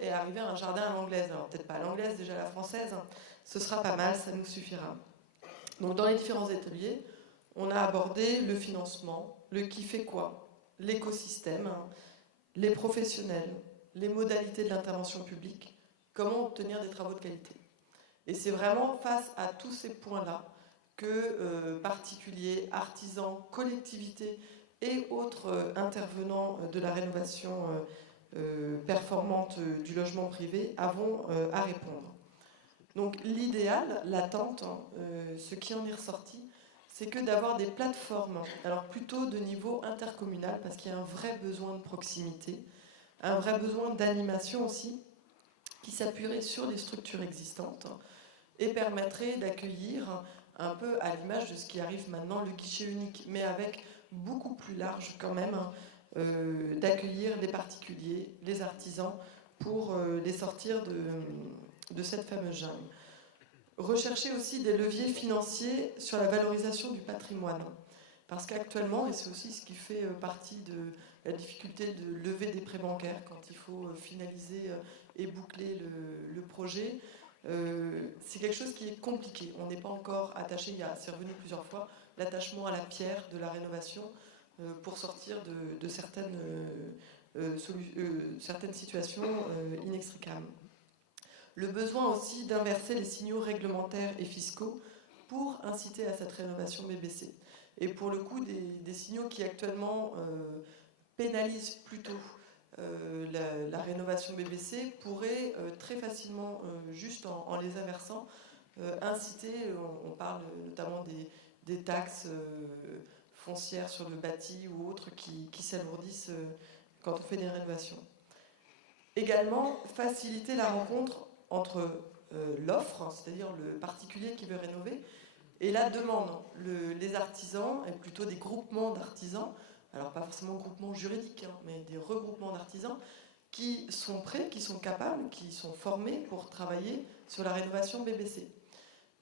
et arriver à un jardin à l'anglaise. Alors peut-être pas à l'anglaise, déjà à la française, hein. Ce sera pas mal, ça nous suffira. Donc dans les différents ateliers, on a abordé le financement, le qui fait quoi, l'écosystème, hein, les professionnels, les modalités de l'intervention publique, comment obtenir des travaux de qualité. Et c'est vraiment face à tous ces points-là que particuliers, artisans, collectivités et autres intervenants de la rénovation performante du logement privé avons à répondre. Donc l'idéal, l'attente, hein, ce qui en est ressorti, c'est que d'avoir des plateformes, alors plutôt de niveau intercommunal, parce qu'il y a un vrai besoin de proximité, un vrai besoin d'animation aussi, qui s'appuierait sur les structures existantes et permettrait d'accueillir un peu à l'image de ce qui arrive maintenant, le guichet unique, mais avec beaucoup plus large quand même, d'accueillir les particuliers, les artisans, pour les sortir de cette fameuse jungle. Rechercher aussi des leviers financiers sur la valorisation du patrimoine. Parce qu'actuellement, et c'est aussi ce qui fait partie de la difficulté de lever des prêts bancaires quand il faut finaliser et boucler le projet, c'est quelque chose qui est compliqué. On n'est pas encore attaché, c'est revenu plusieurs fois, l'attachement à la pierre de la rénovation pour sortir de certaines situations inextricables. Le besoin aussi d'inverser les signaux réglementaires et fiscaux pour inciter à cette rénovation BBC. Et pour le coup, des signaux qui actuellement pénalisent plutôt la rénovation BBC pourraient très facilement, juste en les inversant, inciter, on parle notamment des taxes foncières sur le bâti ou autres qui s'alourdissent quand on fait des rénovations. Également, faciliter la rencontre entre l'offre, c'est-à-dire le particulier qui veut rénover, et la demande. Les artisans, et plutôt des groupements d'artisans, alors pas forcément groupements juridiques, hein, mais des regroupements d'artisans, qui sont prêts, qui sont capables, qui sont formés pour travailler sur la rénovation BBC.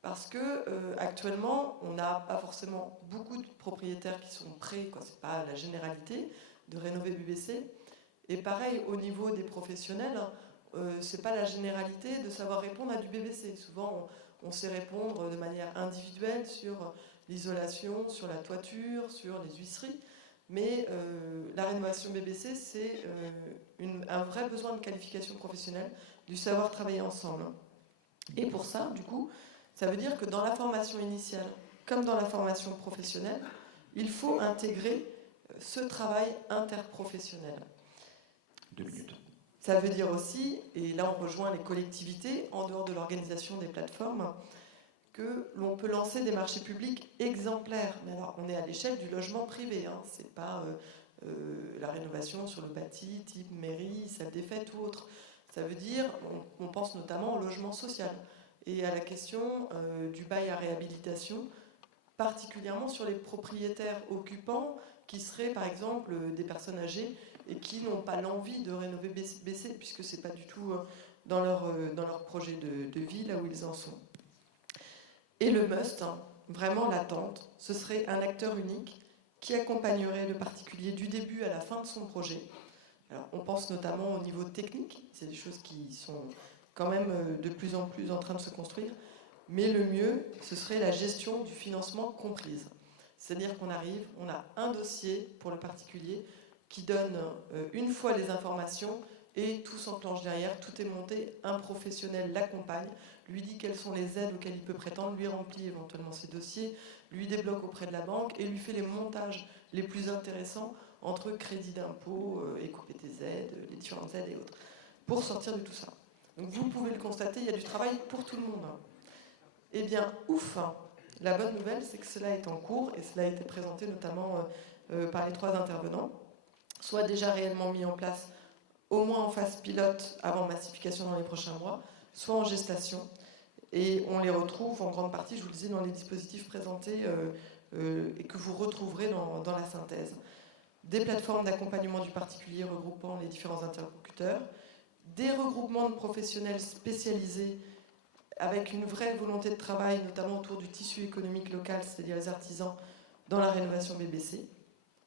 Parce que actuellement, on n'a pas forcément beaucoup de propriétaires qui sont prêts, c'est pas la généralité, de rénover BBC. Et pareil, au niveau des professionnels, c'est pas la généralité de savoir répondre à du BBC. Souvent, on sait répondre de manière individuelle sur l'isolation, sur la toiture, sur les huisseries. Mais la rénovation BBC, c'est un vrai besoin de qualification professionnelle, du savoir travailler ensemble. Et pour ça, du coup, ça veut dire que dans la formation initiale, comme dans la formation professionnelle, il faut intégrer ce travail interprofessionnel. 2 minutes. Ça veut dire aussi, et là on rejoint les collectivités, en dehors de l'organisation des plateformes, que l'on peut lancer des marchés publics exemplaires. Mais alors on est à l'échelle du logement privé, hein. C'est pas la rénovation sur le bâti, type mairie, salle des fêtes ou autre. Ça veut dire, on pense notamment au logement social et à la question du bail à réhabilitation, particulièrement sur les propriétaires occupants qui seraient par exemple des personnes âgées et qui n'ont pas l'envie de rénover BC puisque c'est pas du tout dans leur projet de vie là où ils en sont. Et le must, hein, vraiment l'attente, ce serait un acteur unique qui accompagnerait le particulier du début à la fin de son projet. Alors on pense notamment au niveau technique, c'est des choses qui sont quand même de plus en plus en train de se construire, mais le mieux, ce serait la gestion du financement comprise. C'est-à-dire qu'on arrive, on a un dossier pour le particulier qui donne une fois les informations et tout s'enclenche derrière, tout est monté, un professionnel l'accompagne, lui dit quelles sont les aides auxquelles il peut prétendre, lui remplit éventuellement ses dossiers, lui débloque auprès de la banque et lui fait les montages les plus intéressants entre crédit d'impôt, éco-PTZ, les différentes aides et autres, pour sortir de tout ça. Donc vous pouvez le constater, il y a du travail pour tout le monde. Eh bien, ouf, la bonne nouvelle, c'est que cela est en cours, et cela a été présenté notamment par les 3 intervenants, soit déjà réellement mis en place, au moins en phase pilote avant massification dans les prochains mois, soit en gestation. Et on les retrouve en grande partie, je vous le disais, dans les dispositifs présentés et que vous retrouverez dans la synthèse. Des plateformes d'accompagnement du particulier regroupant les différents interlocuteurs, des regroupements de professionnels spécialisés avec une vraie volonté de travail, notamment autour du tissu économique local, c'est-à-dire les artisans, dans la rénovation BBC.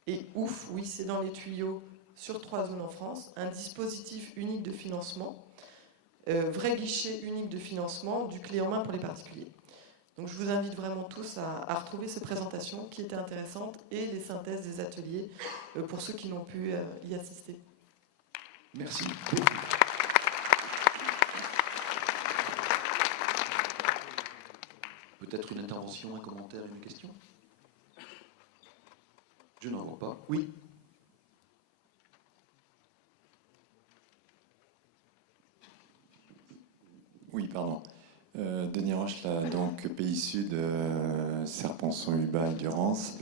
Et ouf, oui, c'est dans les tuyaux sur 3 zones en France, un dispositif unique de financement vrai guichet unique de financement, du clé en main pour les particuliers. Donc je vous invite vraiment tous à retrouver ces présentations qui étaient intéressantes et les synthèses des ateliers pour ceux qui n'ont pu y assister. Merci. Peut-être une intervention, un commentaire, une question? Je n'en vois pas. Oui. Oui, pardon. Denis Roche, là, donc Pays Sud, Serponçon, Uba et Durance.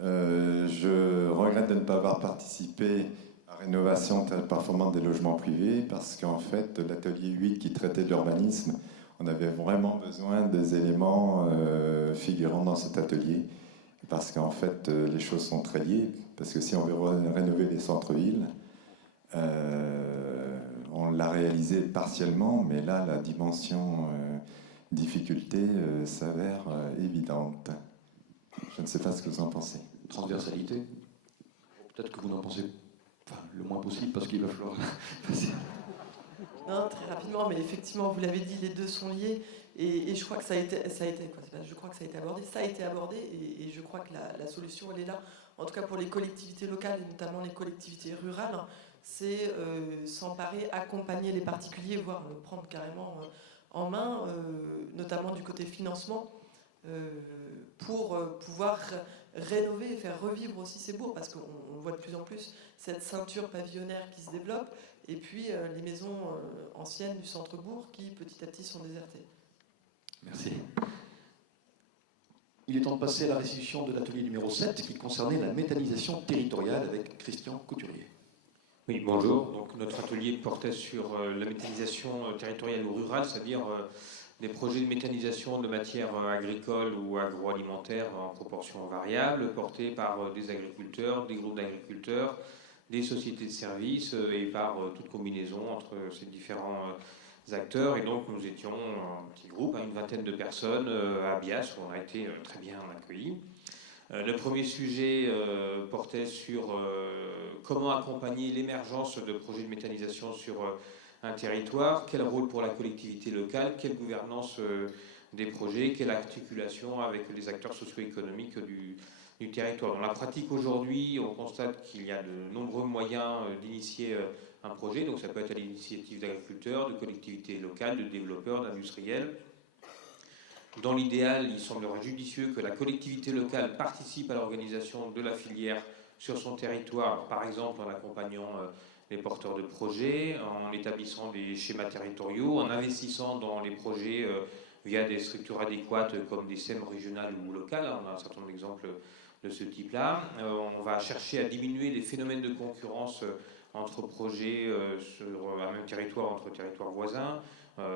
Je regrette de ne pas avoir participé à la rénovation très performante des logements privés parce qu'en fait, l'atelier 8 qui traitait de l'urbanisme, on avait vraiment besoin des éléments figurant dans cet atelier parce qu'en fait, les choses sont très liées. Parce que si on veut rénover les centres-villes, on l'a réalisé partiellement, mais là, la dimension difficulté s'avère évidente. Je ne sais pas ce que vous en pensez. Transversalité. Peut-être que vous n'en pensez le moins possible, parce qu'il va falloir passer. Non, très rapidement, mais effectivement, vous l'avez dit, les deux sont liés. Et je crois que ça a été abordé. Ça a été abordé, et je crois que la solution, elle est là. En tout cas, pour les collectivités locales, et notamment les collectivités rurales, c'est s'emparer, accompagner les particuliers, voire le prendre carrément en main, notamment du côté financement, pour pouvoir rénover et faire revivre aussi ces bourgs, parce qu'on voit de plus en plus cette ceinture pavillonnaire qui se développe, et puis les maisons anciennes du centre-bourg qui petit à petit sont désertées. Merci. Il est temps de passer à la restitution de l'atelier numéro 7 qui concernait la méthanisation territoriale avec Christian Couturier. Oui, bonjour. Donc, notre atelier portait sur la méthanisation territoriale ou rurale, c'est-à-dire des projets de méthanisation de matières agricoles ou agroalimentaires en proportion variable, portés par des agriculteurs, des groupes d'agriculteurs, des sociétés de services et par toute combinaison entre ces différents acteurs. Et donc, nous étions un petit groupe, une vingtaine de personnes à Bias, où on a été très bien accueillis. Le premier sujet portait sur comment accompagner l'émergence de projets de méthanisation sur un territoire, quel rôle pour la collectivité locale, quelle gouvernance des projets, quelle articulation avec les acteurs socio-économiques du territoire. Dans la pratique aujourd'hui, on constate qu'il y a de nombreux moyens d'initier un projet, donc ça peut être à l'initiative d'agriculteurs, de collectivités locales, de développeurs, d'industriels. Dans l'idéal, il semblerait judicieux que la collectivité locale participe à l'organisation de la filière sur son territoire, par exemple en accompagnant les porteurs de projets, en établissant des schémas territoriaux, en investissant dans les projets via des structures adéquates comme des SEM régionales ou locales. On a un certain nombre d'exemples de ce type-là. On va chercher à diminuer les phénomènes de concurrence entre projets sur un même territoire, entre territoires voisins,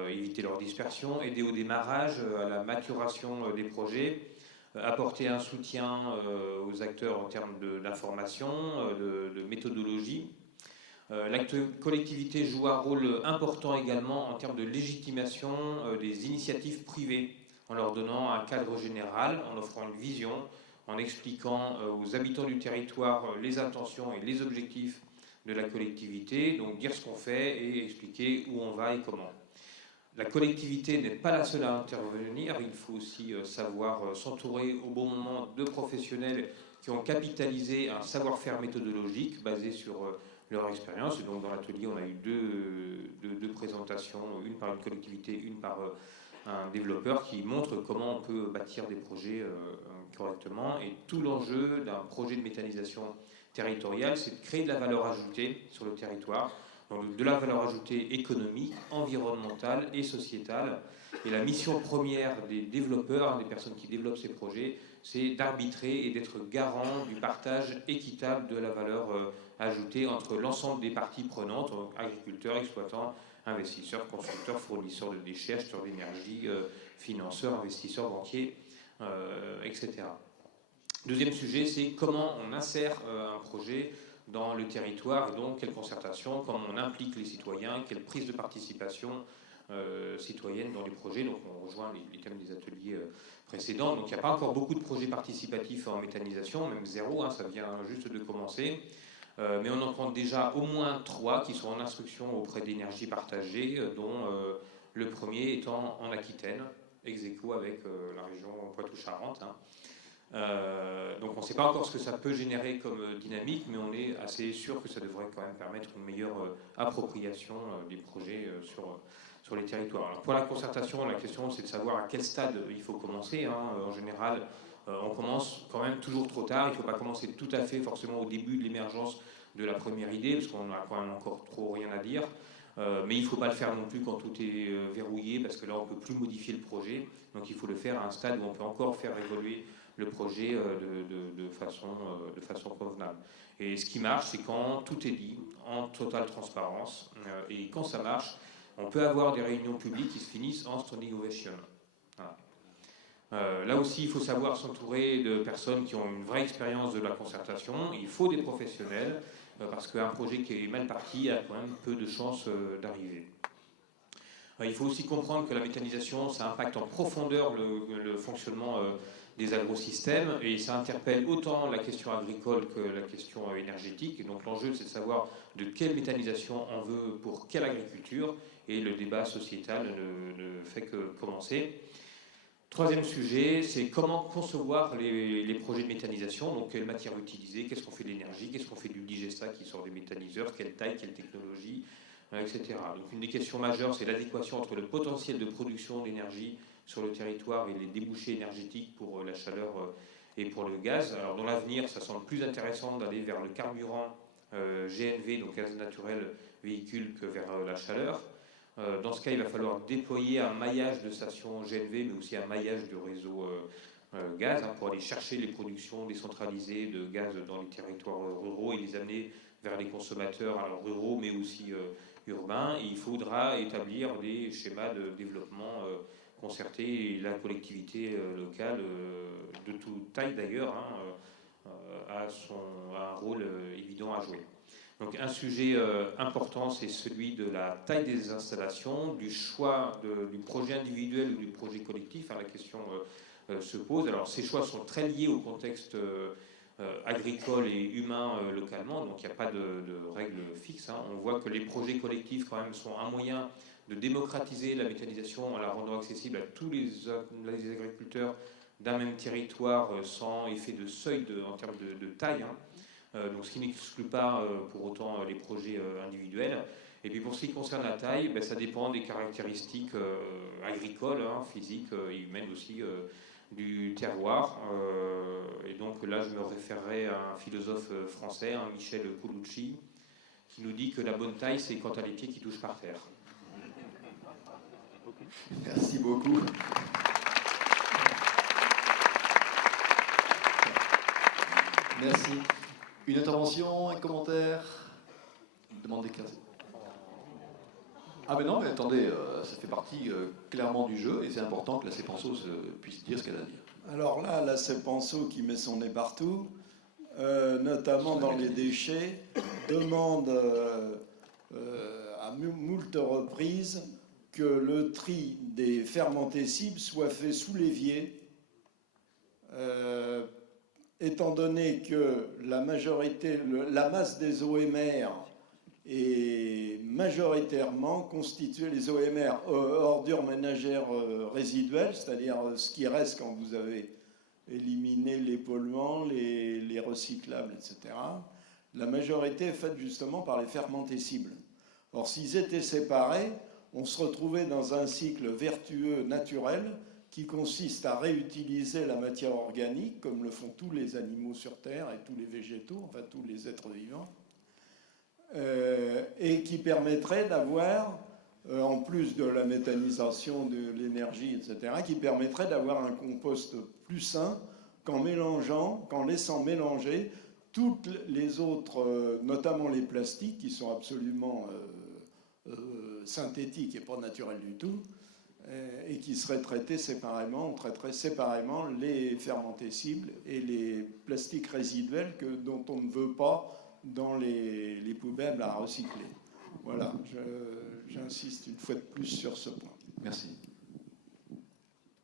éviter leur dispersion, aider au démarrage, à la maturation des projets, apporter un soutien aux acteurs en termes d'information, de méthodologie. La collectivité joue un rôle important également en termes de légitimation des initiatives privées, en leur donnant un cadre général, en offrant une vision, en expliquant aux habitants du territoire les intentions et les objectifs de la collectivité, donc dire ce qu'on fait et expliquer où on va et comment. La collectivité n'est pas la seule à intervenir, il faut aussi savoir s'entourer au bon moment de professionnels qui ont capitalisé un savoir-faire méthodologique basé sur leur expérience. Et donc dans l'atelier, on a eu deux présentations, une par une collectivité, une par un développeur qui montre comment on peut bâtir des projets correctement. Et tout l'enjeu d'un projet de méthanisation territoriale, c'est de créer de la valeur ajoutée sur le territoire, donc de la valeur ajoutée économique, environnementale et sociétale. Et la mission première des développeurs, des personnes qui développent ces projets, c'est d'arbitrer et d'être garant du partage équitable de la valeur ajoutée entre l'ensemble des parties prenantes, donc agriculteurs, exploitants, investisseurs, constructeurs, fournisseurs de déchets, acheteurs d'énergie, financeurs, investisseurs, banquiers, etc. Deuxième sujet, c'est comment on insère un projet dans le territoire, et donc quelle concertation, comment on implique les citoyens, quelle prise de participation citoyenne dans les projets. Donc on rejoint les thèmes des ateliers précédents. Donc il n'y a pas encore beaucoup de projets participatifs en méthanisation, même zéro, ça vient juste de commencer. Mais on en compte déjà au moins 3 qui sont en instruction auprès d'énergie partagée, dont le premier étant en Aquitaine, ex aequo avec la région Poitou-Charentes. Donc on ne sait pas encore ce que ça peut générer comme dynamique, mais on est assez sûr que ça devrait quand même permettre une meilleure appropriation des projets sur les territoires. Alors pour la concertation, la question c'est de savoir à quel stade il faut commencer. En général, on commence quand même toujours trop tard. Il ne faut pas commencer tout à fait forcément au début de l'émergence de la première idée, parce qu'on n'a quand même encore trop rien à dire. Mais il ne faut pas le faire non plus quand tout est verrouillé, parce que là on ne peut plus modifier le projet. Donc il faut le faire à un stade où on peut encore faire évoluer le projet de façon convenable. Et ce qui marche, c'est quand tout est dit, en totale transparence. Et quand ça marche, on peut avoir des réunions publiques qui se finissent en standing ovation. Voilà. Là aussi, il faut savoir s'entourer de personnes qui ont une vraie expérience de la concertation. Il faut des professionnels, parce qu'un projet qui est mal parti a quand même peu de chances d'arriver. Il faut aussi comprendre que la méthanisation, ça impacte en profondeur le fonctionnement des agrosystèmes, et ça interpelle autant la question agricole que la question énergétique. Et donc l'enjeu, c'est de savoir de quelle méthanisation on veut pour quelle agriculture, et le débat sociétal ne fait que commencer. Troisième sujet, c'est comment concevoir les projets de méthanisation, donc quelle matière utiliser, qu'est-ce qu'on fait de l'énergie, qu'est-ce qu'on fait du digestat qui sort des méthaniseurs, quelle taille, quelle technologie, etc. Donc une des questions majeures, c'est l'adéquation entre le potentiel de production d'énergie sur le territoire et les débouchés énergétiques pour la chaleur et pour le gaz. Alors dans l'avenir, ça semble plus intéressant d'aller vers le carburant GNV, donc gaz naturel véhicule, que vers la chaleur. Dans ce cas, il va falloir déployer un maillage de stations GNV, mais aussi un maillage du réseau gaz, pour aller chercher les productions décentralisées de gaz dans les territoires ruraux et les amener vers les consommateurs, alors ruraux, mais aussi urbains. Et il faudra établir des schémas de développement concertés, et la collectivité locale, de toute taille d'ailleurs, a un rôle évident à jouer. Donc un sujet important, c'est celui de la taille des installations, du choix du projet individuel ou du projet collectif. La question se pose. Alors ces choix sont très liés au contexte agricole et humain localement, donc il n'y a pas de règles fixes. On voit que les projets collectifs quand même sont un moyen de démocratiser la méthanisation en la rendant accessible à tous les agriculteurs d'un même territoire, sans effet de seuil en termes de taille. Donc, ce qui n'exclut pas pour autant les projets individuels. Et puis pour ce qui concerne la taille, ça dépend des caractéristiques agricoles, physiques et humaines aussi, du terroir. Et donc là, je me référerai à un philosophe français, Michel Colucci, qui nous dit que la bonne taille, c'est quand tu as les pieds qui touchent par terre. Merci beaucoup. Merci. Une intervention, un commentaire? Demande des classes. Ah mais non, mais attendez, ça fait partie clairement du jeu, et c'est important que la CEPANSO puisse dire ce qu'elle a à dire. Alors là, la CEPANSO qui met son nez partout, notamment dans les déchets, demande à moult reprises que le tri des fermentés cibles soit fait sous l'évier, étant donné que la masse des OMR est majoritairement constituée, les OMR, ordures ménagères résiduelles, c'est-à-dire ce qui reste quand vous avez éliminé les polluants, les recyclables, etc. La majorité est faite justement par les fermentés cibles. Or, s'ils étaient séparés, on se retrouvait dans un cycle vertueux naturel qui consiste à réutiliser la matière organique, comme le font tous les animaux sur Terre et tous les végétaux, enfin tous les êtres vivants, et qui permettrait d'avoir, en plus de la méthanisation de l'énergie, etc., qui permettrait d'avoir un compost plus sain qu'en laissant mélanger toutes les autres, notamment les plastiques, qui sont absolument synthétiques et pas naturels du tout, et qui seraient traités séparément. On traiterait séparément les fermentés cibles et les plastiques résiduels dont on ne veut pas dans les poubelles à recycler. Voilà, j'insiste une fois de plus sur ce point. Merci.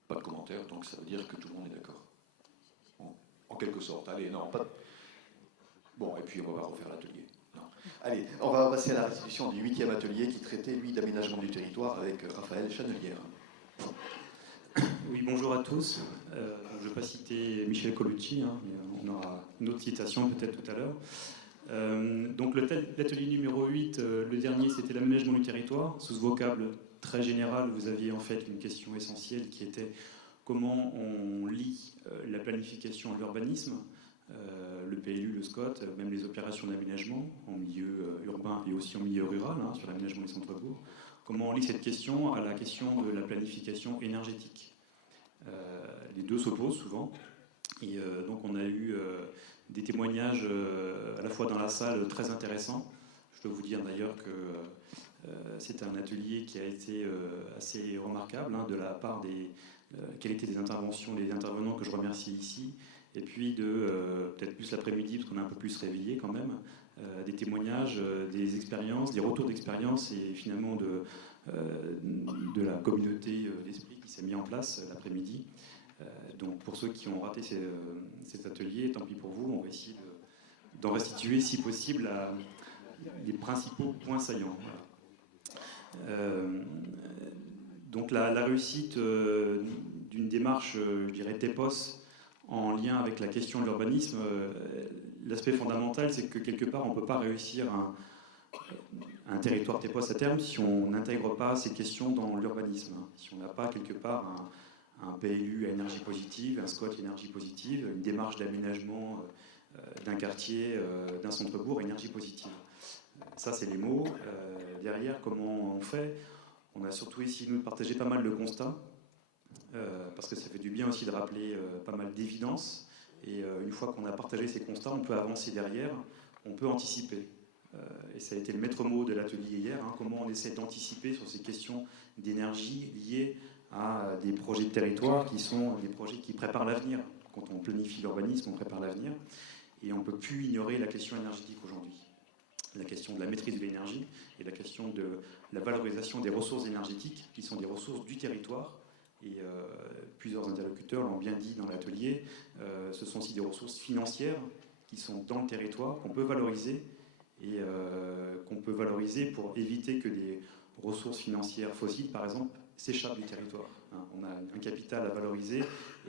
Pas de commentaire, donc ça veut dire que tout le monde est d'accord. En quelque sorte. Allez, non, pas de... Bon, et puis on va refaire l'atelier. Allez, on va passer à la restitution du 8e atelier qui traitait, lui, d'aménagement du territoire avec Raphaël Chanelière. Oui, bonjour à tous. Je ne vais pas citer Michel Colucci, hein, mais on aura une autre citation peut-être tout à l'heure. Donc l'atelier numéro 8, le dernier, c'était l'aménagement du territoire. Sous ce vocable très général, vous aviez en fait une question essentielle qui était comment on lie la planification à l'urbanisme, le PLU, le SCOT, même les opérations d'aménagement en milieu urbain et aussi en milieu rural, hein, sur l'aménagement des centres-bourgs. Comment on lie cette question à la question de la planification énergétique. Les deux s'opposent souvent. Et donc on a eu des témoignages à la fois dans la salle très intéressants. Je dois vous dire d'ailleurs que c'est un atelier qui a été assez remarquable, hein, de la part des qualités des interventions, des intervenants que je remercie ici, et puis de peut-être plus l'après-midi, parce qu'on est un peu plus réveillé quand même, des témoignages, des expériences, des retours d'expérience et finalement de la communauté d'esprit qui s'est mise en place l'après-midi. Donc pour ceux qui ont raté cet atelier, tant pis pour vous, on va essayer d'en restituer si possible les principaux points saillants. Voilà. Donc la réussite d'une démarche, je dirais, TEPOS, en lien avec la question de l'urbanisme, l'aspect fondamental, c'est que quelque part, on ne peut pas réussir un territoire TEPOS à terme si on n'intègre pas ces questions dans l'urbanisme. Si on n'a pas quelque part un PLU à énergie positive, un SCOT énergie positive, une démarche d'aménagement d'un quartier, d'un centre-bourg à énergie positive. Ça, c'est les mots. Derrière, comment on fait? On a surtout essayé de partager pas mal de constats, parce que ça fait du bien aussi de rappeler pas mal d'évidences. Et une fois qu'on a partagé ces constats, on peut avancer derrière, on peut anticiper. Et ça a été le maître mot de l'atelier hier, hein, comment on essaie d'anticiper sur ces questions d'énergie liées à des projets de territoire qui sont des projets qui préparent l'avenir. Quand on planifie l'urbanisme, on prépare l'avenir. Et on ne peut plus ignorer la question énergétique aujourd'hui. La question de la maîtrise de l'énergie et la question de la valorisation des ressources énergétiques, qui sont des ressources du territoire. Et plusieurs interlocuteurs l'ont bien dit dans l'atelier, ce sont aussi des ressources financières qui sont dans le territoire, qu'on peut valoriser, et qu'on peut valoriser pour éviter que des ressources financières fossiles, par exemple, s'échappent du territoire. On a un capital à valoriser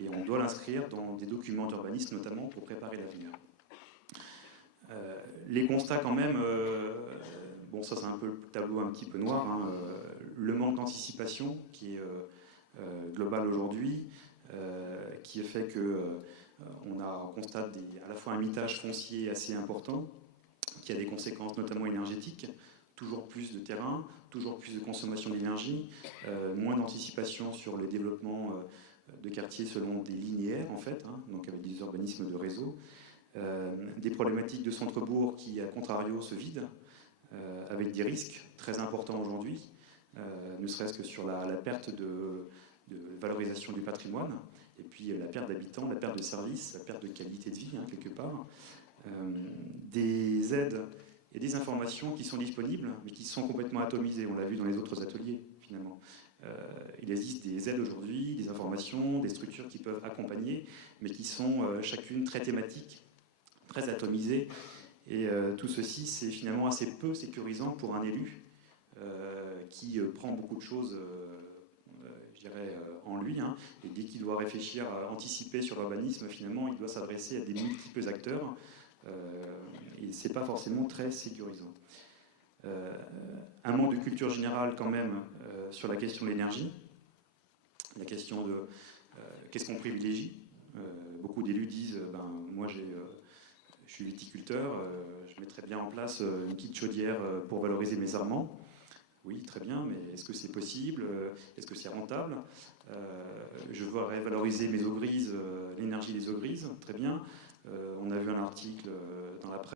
et on doit l'inscrire dans des documents d'urbanisme, notamment pour préparer l'avenir. Les constats quand même, bon ça c'est un peu le tableau un petit peu noir, hein, le manque d'anticipation qui est global aujourd'hui, qui fait on constate à la fois un mitage foncier assez important, qui a des conséquences notamment énergétiques, toujours plus de terrain, toujours plus de consommation d'énergie, moins d'anticipation sur le développement de quartiers selon des linéaires en fait, hein, donc avec des urbanismes de réseau, des problématiques de centre-bourg qui à contrario se vident, avec des risques très importants aujourd'hui, ne serait-ce que sur la perte de valorisation du patrimoine, et puis la perte d'habitants, la perte de services, la perte de qualité de vie, hein, quelque part. Des aides et des informations qui sont disponibles, mais qui sont complètement atomisées. On l'a vu dans les autres ateliers, finalement. Il existe des aides aujourd'hui, des informations, des structures qui peuvent accompagner, mais qui sont chacune très thématiques, très atomisées. Et tout ceci, c'est finalement assez peu sécurisant pour un élu qui prend beaucoup de choses, je dirais, en lui. Hein, et dès qu'il doit réfléchir à anticiper sur l'urbanisme, finalement, il doit s'adresser à des multiples acteurs. Et c'est pas forcément très sécurisant. Un manque de culture générale quand même sur la question de l'énergie, la question de qu'est-ce qu'on privilégie. Beaucoup d'élus disent moi je suis viticulteur, je mettrais bien en place une petite chaudière pour valoriser mes arments. Oui, très bien, mais est-ce que c'est possible? Est-ce que c'est rentable? Je voudrais valoriser mes eaux grises, l'énergie des eaux grises, très bien. On a vu un article dans la presse